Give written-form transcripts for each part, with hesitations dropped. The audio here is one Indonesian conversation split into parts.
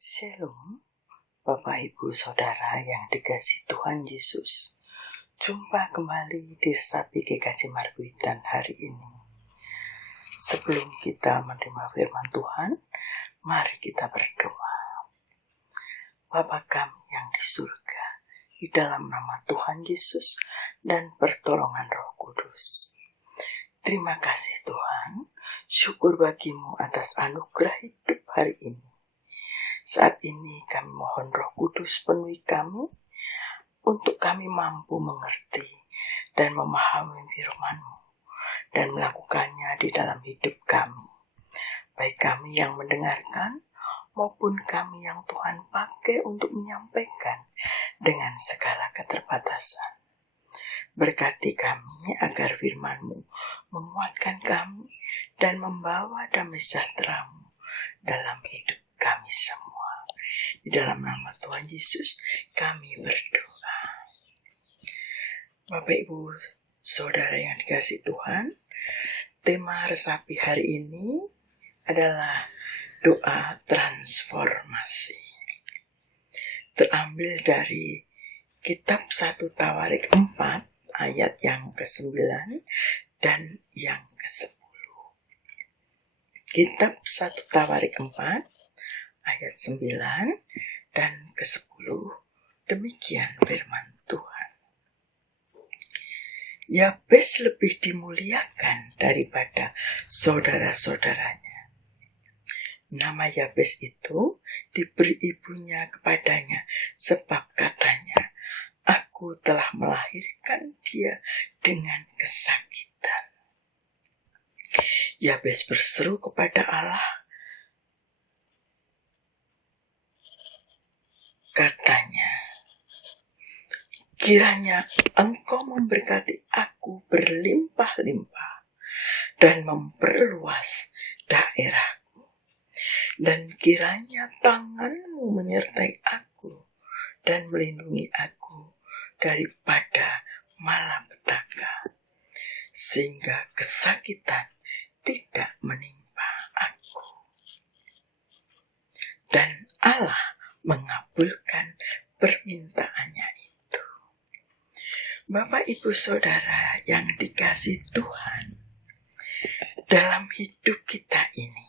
Shalom, Bapak Ibu Saudara yang dikasihi Tuhan Yesus. Jumpa kembali di Resapi GKJ Marbuitan hari ini. Sebelum kita menerima firman Tuhan, mari kita berdoa. Bapa kami yang di surga, di dalam nama Tuhan Yesus dan pertolongan Roh Kudus. Terima kasih Tuhan, syukur bagimu atas anugerah hidup hari ini. Saat ini kami mohon Roh Kudus penuhi kami, untuk kami mampu mengerti dan memahami firman-Mu dan melakukannya di dalam hidup kami. Baik kami yang mendengarkan maupun kami yang Tuhan pakai untuk menyampaikan dengan segala keterbatasan. Berkati kami agar firman-Mu menguatkan kami dan membawa damai sejahtera-Mu dalam hidup kami semua. Di dalam nama Tuhan Yesus kami berdoa. Bapak Ibu Saudara yang dikasihi Tuhan, tema resapi hari ini adalah doa transformasi. Terambil dari kitab 1 Tawarik 4 ayat yang ke-9 dan yang ke-10. Kitab 1 Tawarik 4 ayat 9 dan ke-10, demikian firman Tuhan. Yabes lebih dimuliakan daripada saudara-saudaranya. Nama Yabes itu diberi ibunya kepadanya, sebab katanya, aku telah melahirkan dia dengan kesakitan. Yabes berseru kepada Allah, katanya, kiranya Engkau memberkati aku berlimpah-limpah dan memperluas daerahku, dan kiranya tangan-Mu menyertai aku dan melindungi aku daripada malapetaka, sehingga kesakitan tidak menimpa aku. Dan Allah mengabulkan permintaannya itu. Bapak Ibu Saudara yang dikasihi Tuhan, dalam hidup kita ini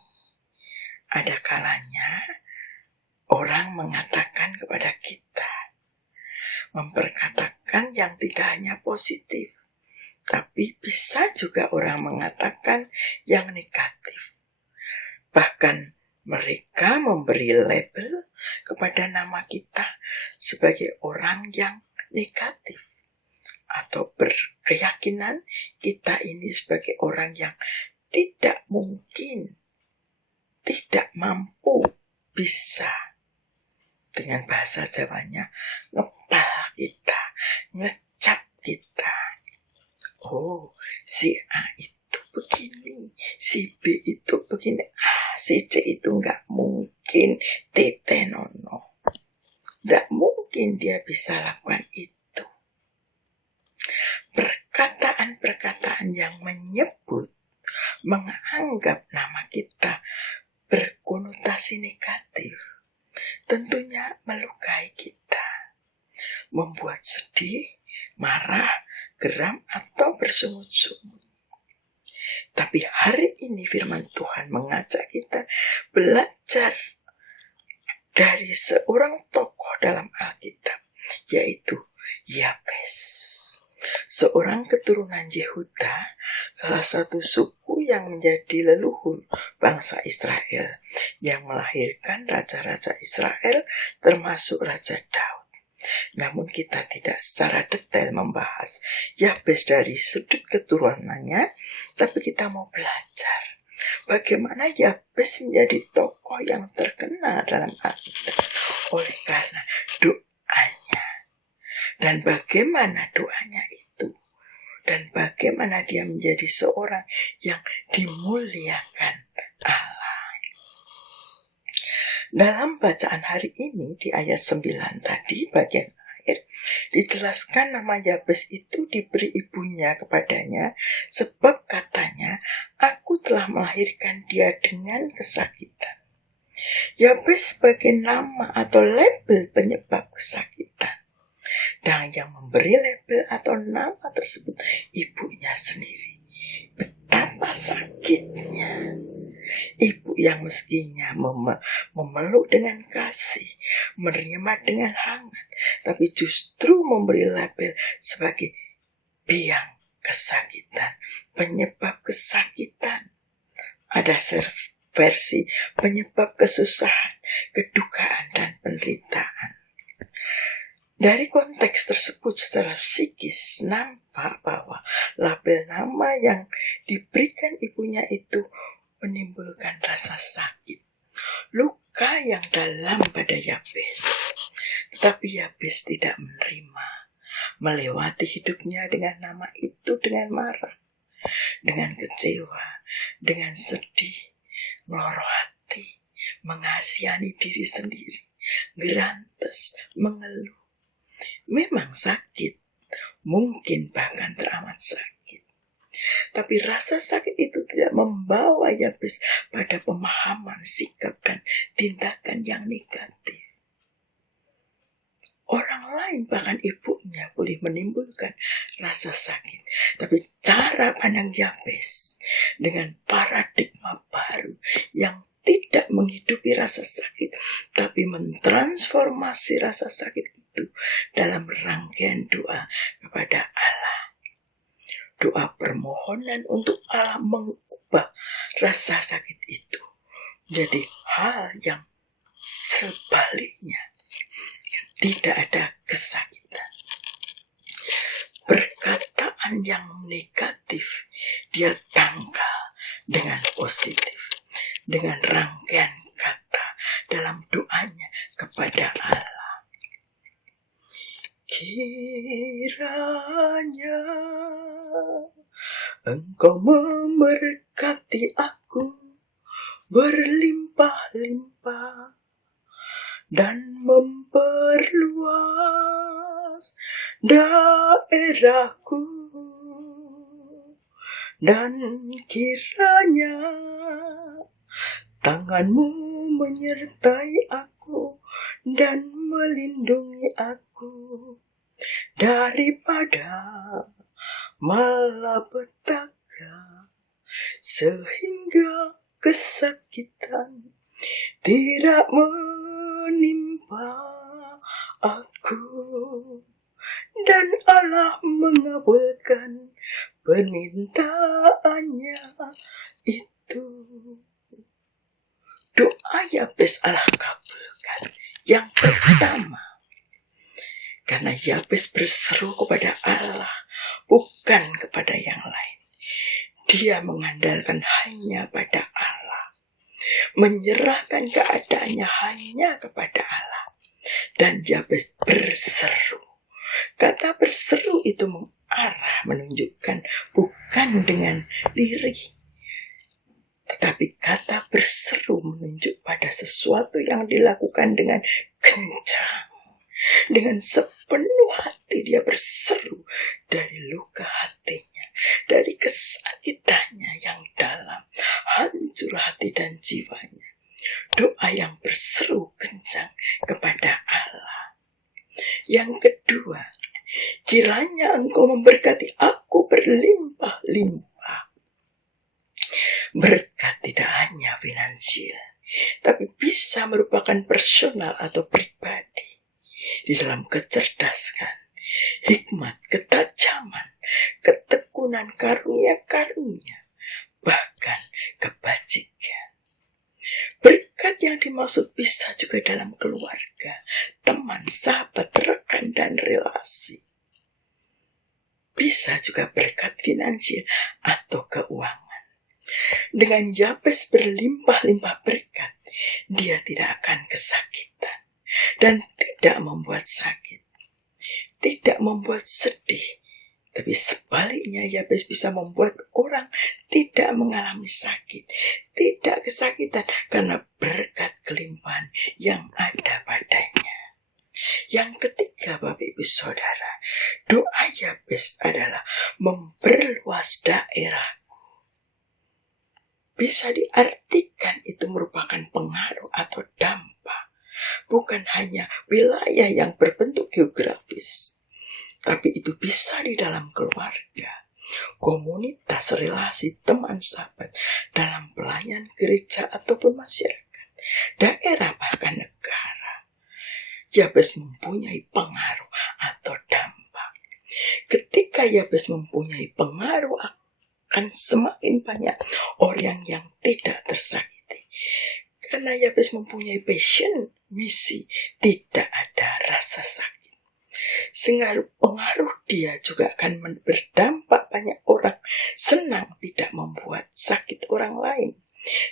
ada kalanya orang mengatakan kepada kita, memperkatakan yang tidak hanya positif, tapi bisa juga orang mengatakan yang negatif. Bahkan mereka memberi label kepada nama kita sebagai orang yang negatif, atau berkeyakinan kita ini sebagai orang yang tidak mungkin, tidak mampu, bisa, dengan bahasa Jawanya, ngepal kita, ngecap kita. Oh, si A itu begini, si B itu begini, si C itu nggak mungkin, tete nono, nggak mungkin dia bisa lakukan itu. Perkataan-perkataan yang menyebut, menganggap nama kita berkonotasi negatif, tentunya melukai kita, membuat sedih, marah, geram, atau bersungut-sungut. Tapi hari ini firman Tuhan mengajak kita belajar dari seorang tokoh dalam Alkitab, yaitu Yabes, seorang keturunan Yehuda, salah satu suku yang menjadi leluhur bangsa Israel, yang melahirkan raja-raja Israel termasuk Raja Daud. Namun kita tidak secara detail membahas Yabes dari sudut keturunannya, tapi kita mau belajar bagaimana Yabes menjadi tokoh yang terkenal dalam Alkitab oleh karena doanya, dan bagaimana doanya itu, dan bagaimana dia menjadi seorang yang dimuliakan Allah. Dalam bacaan hari ini di ayat 9 tadi bagian akhir dijelaskan nama Yabes itu diberi ibunya kepadanya, sebab katanya, aku telah melahirkan dia dengan kesakitan. Yabes sebagai nama atau label penyebab kesakitan. Dan yang memberi label atau nama tersebut ibunya sendiri. Betapa sakitnya. Ibu yang meskinya memeluk dengan kasih, menerima dengan hangat, tapi justru memberi label sebagai biang kesakitan, penyebab kesakitan. Ada versi penyebab kesusahan, kedukaan, dan penderitaan. Dari konteks tersebut secara psikis nampak bahwa label nama yang diberikan ibunya itu menimbulkan rasa sakit, luka yang dalam pada Yabes. Tetapi Yabes tidak menerima, melewati hidupnya dengan nama itu dengan marah, dengan kecewa, dengan sedih, meloroh hati, mengasihani diri sendiri, gerantes, mengeluh. Memang sakit, mungkin bahkan teramat sakit. Tapi rasa sakit itu tidak membawa Yabes pada pemahaman, sikap, dan tindakan yang negatif. Orang lain, bahkan ibunya, boleh menimbulkan rasa sakit. Tapi cara pandang Yabes dengan paradigma baru yang tidak menghidupi rasa sakit, tapi mentransformasi rasa sakit itu dalam rangkaian doa kepada Allah. Doa permohonan untuk Allah mengubah rasa sakit itu menjadi hal yang sebaliknya. Tidak ada kesakitan. Perkataan yang negatif dia tangkal dengan positif, dengan rangkaian kata dalam doanya kepada Allah. Kiranya Engkau memberkati aku berlimpah-limpah dan memperluas daerahku, dan kiranya tanganmu menyertai aku dan melindungi aku daripada malapetaka, sehingga kesakitan tidak menimpa aku, dan Allah mengabulkan permintaannya itu. Doa Yabes Allah kabulkan. Yang pertama, karena Yabes berseru kepada Allah, bukan kepada yang lain. Dia mengandalkan hanya pada Allah, menyerahkan keadaannya hanya kepada Allah. Dan Yabes berseru. Kata berseru itu mengarah, menunjukkan bukan dengan lirih, tetapi kata berseru menunjuk pada sesuatu yang dilakukan dengan kencang, dengan sepenuh hati. Dia berseru dari luka hatinya, dari kesakitannya yang dalam, hancur hati dan jiwanya. Doa yang berseru kencang kepada Allah. Yang kedua, kiranya Engkau memberkati aku berlimpah-limpah. Berkat tidak hanya finansial, tapi bisa merupakan personal atau pribadi. Di dalam kecerdasan, hikmat, ketajaman, ketekunan, karunia-karunia, bahkan kebajikan. Berkat yang dimaksud bisa juga dalam keluarga, teman, sahabat, rekan, dan relasi. Bisa juga berkat finansial atau keuangan. Dengan Yabes berlimpah-limpah berkat, dia tidak akan kesakitan dan tidak membuat sakit, tidak membuat sedih. Tapi sebaliknya Yabes bisa membuat orang tidak mengalami sakit, tidak kesakitan karena berkat kelimpahan yang ada padanya. Yang ketiga, Bapak Ibu Saudara, doa Yabes adalah memperluas daerah. bisa diartikan itu merupakan pengaruh atau dampak, bukan hanya wilayah yang berbentuk geografis, tapi itu bisa di dalam keluarga, komunitas, relasi, teman, sahabat, dalam pelayan gereja ataupun masyarakat, daerah, bahkan negara. Yabes mempunyai pengaruh atau dampak. Ketika Yabes mempunyai pengaruh, akan semakin banyak orang yang tidak tersakiti. Karena Yabes mempunyai passion, misi, tidak ada rasa sakit. Sehingga pengaruh dia juga akan berdampak, banyak orang senang tidak membuat sakit orang lain,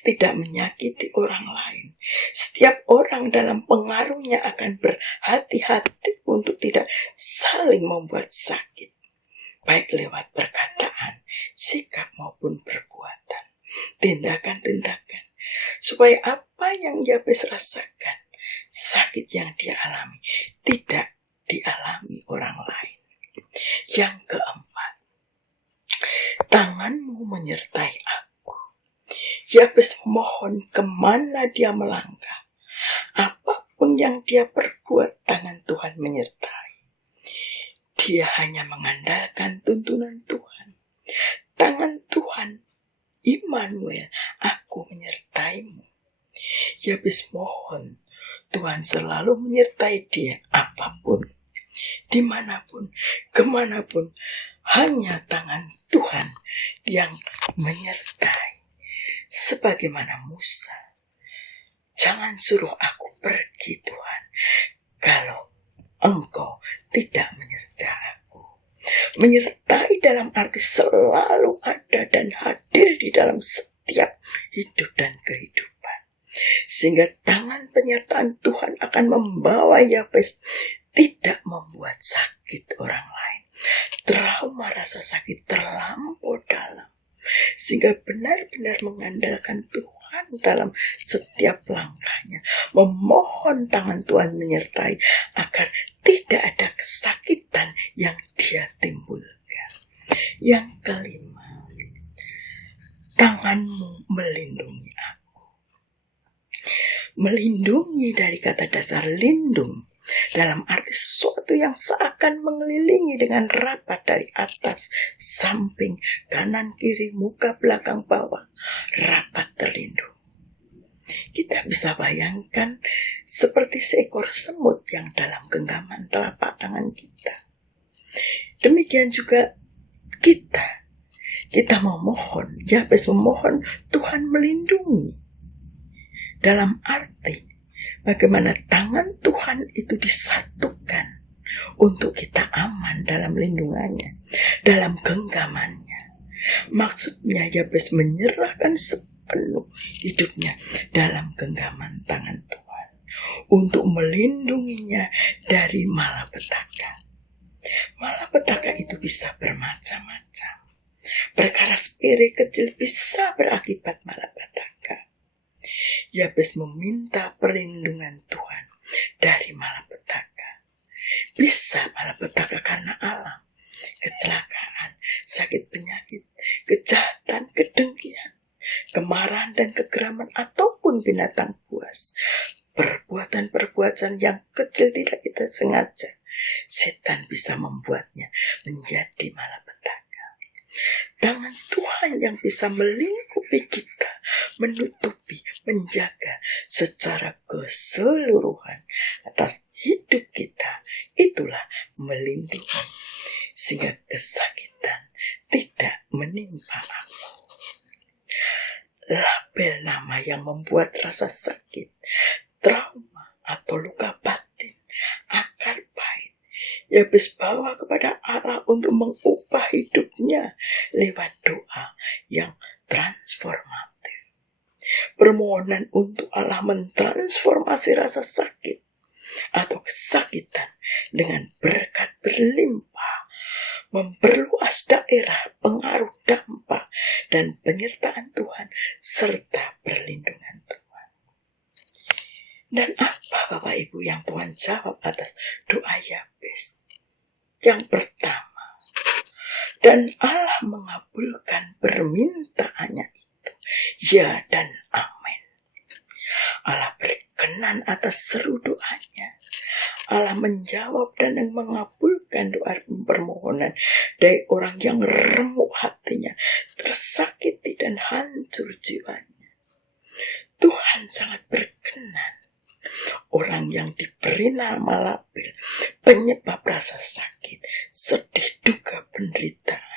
tidak menyakiti orang lain. Setiap orang dalam pengaruhnya akan berhati-hati untuk tidak saling membuat sakit, baik lewat perkataan, sikap maupun perbuatan, tindakan-tindakan, supaya apa yang Yabes rasakan, sakit yang dia alami, tidak dialami orang lain. Yang keempat, tanganmu menyertai aku. Yabes mohon kemana dia melangkah, apapun yang dia perbuat, tangan Tuhan menyertai. Dia hanya mengandalkan tuntunan Tuhan. Tangan Tuhan, Immanuel, aku menyertaimu. Yabes mohon Tuhan selalu menyertai dia, apapun, dimanapun, kemanapun, hanya tangan Tuhan yang menyertai. Sebagaimana Musa, jangan suruh aku pergi Tuhan, kalau Engkau tidak menyertai aku. Menyertai dalam arti selalu ada dan hadir di dalam setiap hidup dan kehidupan. Sehingga tangan penyertaan Tuhan akan membawa Yabes tidak membuat sakit orang lain. Trauma rasa sakit terlampau dalam. Sehingga benar-benar mengandalkan Tuhan dalam setiap langkahnya. Memohon tangan Tuhan menyertai agar tidak ada kesakitan yang dia timbulkan. Yang kelima, tanganmu melindungi aku. Melindungi dari kata dasar lindung, dalam arti sesuatu yang seakan mengelilingi dengan rapat dari atas, samping, kanan, kiri, muka, belakang, bawah, rapat terlindung. Kita bisa bayangkan seperti seekor semut yang dalam genggaman telapak tangan kita. Demikian juga kita memohon, Yabes memohon Tuhan melindungi. Dalam arti bagaimana tangan Tuhan itu disatukan untuk kita aman dalam lindungannya, dalam genggamannya. Maksudnya Yabes menyerahkan sepenuh hidupnya dalam genggaman tangan Tuhan untuk melindunginya dari malapetaka. Malapetaka itu bisa bermacam-macam. Perkara sepele kecil bisa berakibat malapetaka. Yabes meminta perlindungan Tuhan dari malapetaka. Bisa malapetaka karena alam, kecelakaan, sakit penyakit, kejahatan, kedengkian, kemarahan dan kegeraman, ataupun binatang buas. Perbuatan-perbuatan yang kecil tidak kita sengaja, setan bisa membuatnya menjadi malapetaka. Tangan Tuhan yang bisa melingkupi kita, menutupi, menjaga secara keseluruhan atas hidup kita, itulah melindungi, sehingga kesakitan tidak menimpa aku. Label nama yang membuat rasa sakit, trauma, atau luka batin, akar pahit, Yabes bawa kepada Allah untuk mengubah hidupnya lewat doa yang transformatif. Permohonan untuk Allah mentransformasi rasa sakit atau kesakitan dengan berkat berlimpah, memperluas daerah pengaruh dampak dan penyertaan Tuhan serta perlindungan Tuhan. Dan apa Bapak Ibu yang Tuhan jawab atas doa Yabes? Yang pertama, dan Allah mengabulkan permintaannya itu. ya dan amin. Allah berkenan atas seru doanya. Allah menjawab dan mengabulkan doa permohonan dari orang yang remuk hatinya, tersakiti dan hancur jiwanya. Tuhan sangat berkenan. Orang yang diberi nama Labil, penyebab rasa sakit, sedih, duka, penderitaan,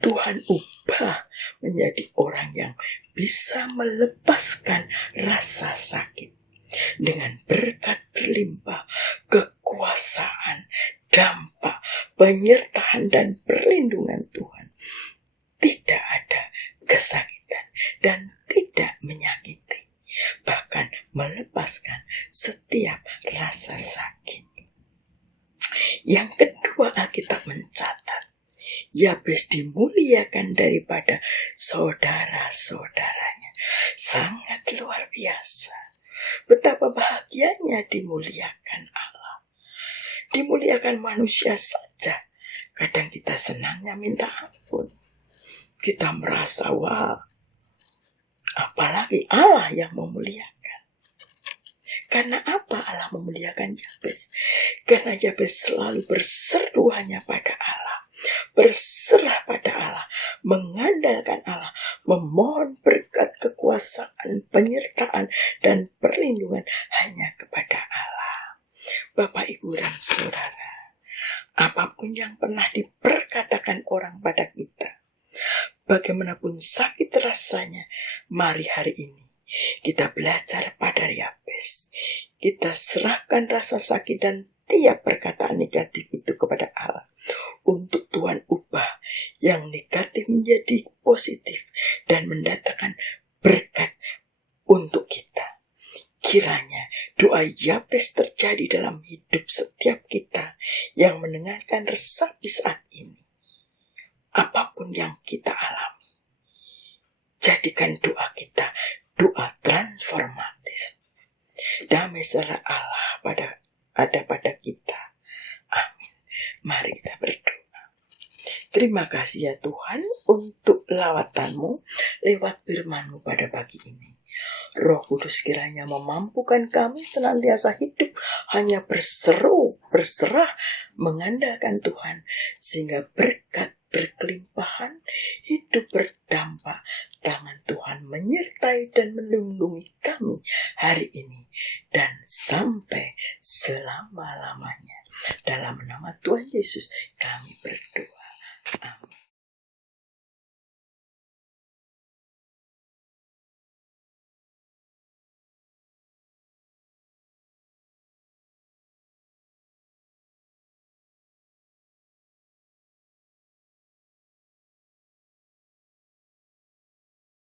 Tuhan ubah menjadi orang yang bisa melepaskan rasa sakit dengan berkat berlimpah, kekuasaan, dampak, penyertaan dan perlindungan Tuhan. Tidak ada kesakitan dan tidak menyakiti, bahkan melepaskan setiap rasa sakit. Yang kedua, Alkitab mencatat Yabes dimuliakan daripada saudara-saudaranya. Sangat luar biasa. Betapa bahagianya dimuliakan Allah. Dimuliakan manusia saja. Kadang kita senangnya minta ampun. Kita merasa, wah, apalagi Allah yang memuliakan. Karena apa Allah memuliakan Yabes? Karena Yabes selalu berseru hanya pada Allah. Berserah pada Allah, mengandalkan Allah, memohon berkat, kekuasaan, penyertaan, dan perlindungan hanya kepada Allah. Bapak, Ibu, dan Saudara, apapun yang pernah diperkatakan orang pada kita, bagaimanapun sakit rasanya, mari hari ini kita belajar pada Yabes. Kita serahkan rasa sakit dan tiap perkataan negatif itu kepada Allah. Untuk Tuhan ubah yang negatif menjadi positif dan mendatangkan berkat untuk kita. Kiranya doa Yabes terjadi dalam hidup setiap kita yang mendengarkan resapi saat ini. Apapun yang kita alami, jadikan doa kita doa transformatif. Damai sejahtera Allah ada pada kita. Amin. Mari kita berdoa. Terima kasih ya Tuhan untuk lawatanmu lewat firman-Mu pada pagi ini. Roh Kudus kiranya memampukan kami senantiasa hidup hanya berserah, mengandalkan Tuhan, sehingga berkat berkelimpahan, hidup berdampak, tangan Tuhan menyertai dan melindungi kami hari ini dan sampai selama-lamanya. Dalam nama Tuhan Yesus kami berdoa.